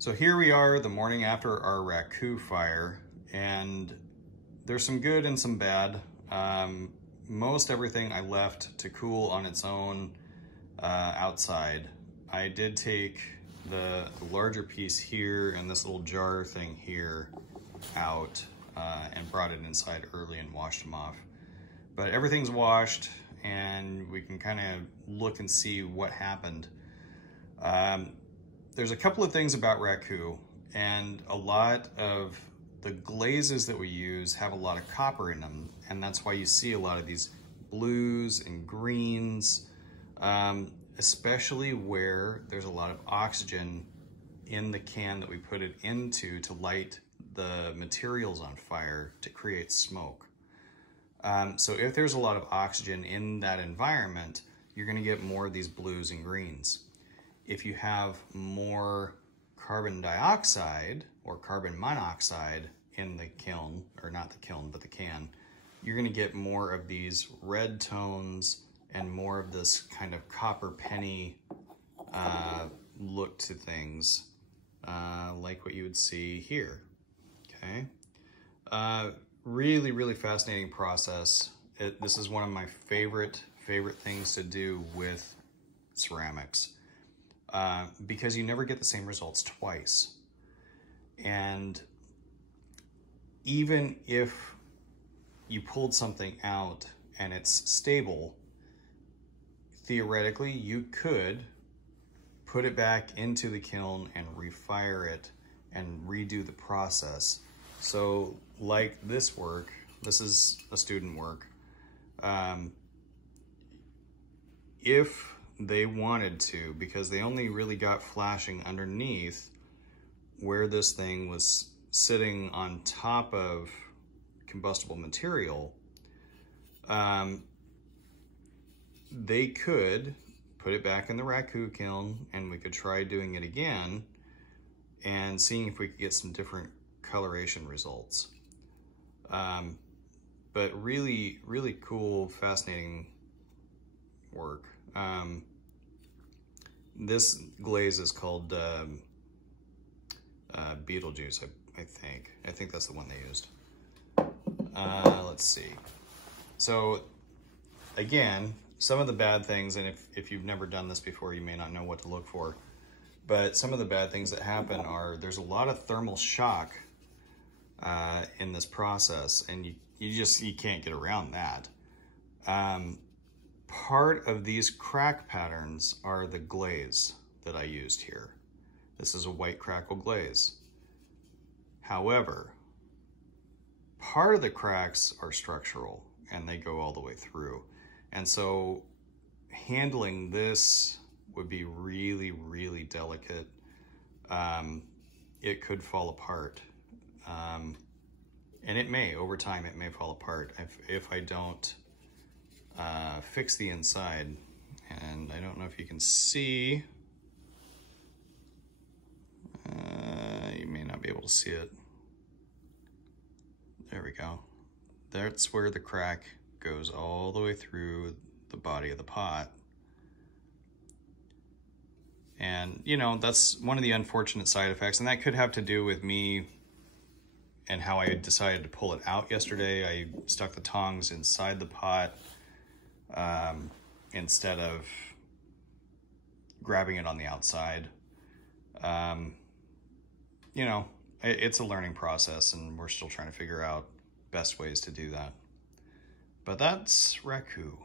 So here we are the morning after our Raku fire, and there's some good and some bad. Most everything I left to cool on its own outside. I did take the larger piece here and this little jar thing here out and brought it inside early and washed them off. But everything's washed and we can kind of look and see what happened. There's a couple of things about Raku, and a lot of the glazes that we use have a lot of copper in them, and that's why you see a lot of these blues and greens, especially where there's a lot of oxygen in the can that we put it into to light the materials on fire to create smoke. So if there's a lot of oxygen in that environment, you're going to get more of these blues and greens. If you have more carbon dioxide or carbon monoxide in the kiln, or not the kiln, but the can, you're going to get more of these red tones and more of this kind of copper penny look to things, like what you would see here. Okay, really fascinating process. This is one of my favorite things to do with ceramics. Because you never get the same results twice. And even if you pulled something out and it's stable, theoretically you could put it back into the kiln and refire it and redo the process. So like this work, this is a student work. If they wanted to, because they only really got flashing underneath where this thing was sitting on top of combustible material, they could put it back in the Raku kiln and we could try doing it again and seeing if we could get some different coloration results. But really cool, fascinating work. This glaze is called Beetlejuice, I think. I think that's the one they used. Let's see. So again, some of the bad things, and if you've never done this before, you may not know what to look for, but some of the bad things that happen are there's a lot of thermal shock in this process, and you can't get around that. Part of these crack patterns are the glaze that I used here. This is a white crackle glaze. However, part of the cracks are structural and they go all the way through. And so handling this would be really delicate. It could fall apart. And it may, over time, it may fall apart if I don't fix the inside. And I don't know if you can see, you may not be able to see it. There we go. That's where the crack goes all the way through the body of the pot. And you know, that's one of the unfortunate side effects, and that could have to do with me and how I decided to pull it out yesterday. I stuck the tongs inside the pot instead of grabbing it on the outside. You know, it's a learning process and we're still trying to figure out best ways to do that. But that's Raku.